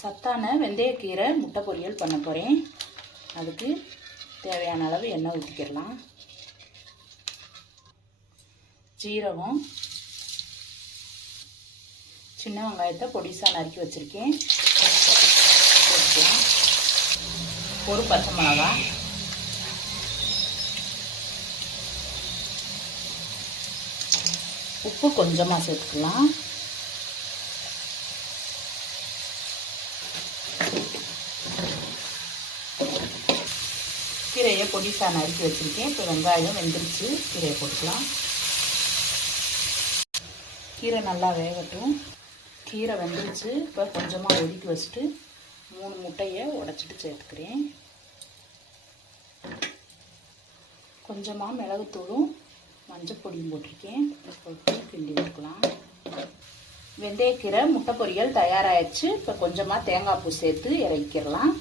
சத்தான வெந்தயக்கீரை முட்டை பொரியல் பண்ண போகிறேன் அதுக்கு தேவையான அளவு எண்ணெய் ஊற்றிக்கிடலாம் சீரகம் சின்ன வெங்காயத்தை பொடிசாக நறுக்கி வச்சுருக்கேன். ஒரு பச்சை மிளகா. உப்பு கொஞ்சமாக சேர்த்துக்கலாம். கீரையை பொடிசாக நறுக்கி வச்சுருக்கேன். இப்போ வெங்காயம் வெந்துருச்சு. கீரையை போட்டுக்கலாம். கீரை நல்லா வேகட்டும். கீரை வெந்துருச்சு. இப்போ கொஞ்சமாக ஒதுக்கி வச்சுட்டு மூணு முட்டையை உடச்சிட்டு சேர்த்துக்கிறேன். கொஞ்சமாக மிளகுத்தூளும் மஞ்சள் பொடியும் போட்டிருக்கேன். போட்டு கிண்டி விட்டுக்கலாம் வெந்தயக்கீரை முட்டை பொரியல் தயாராகிடுச்சு இப்போ கொஞ்சமாக தேங்காய் பூ சேர்த்து இறக்கிடலாம்.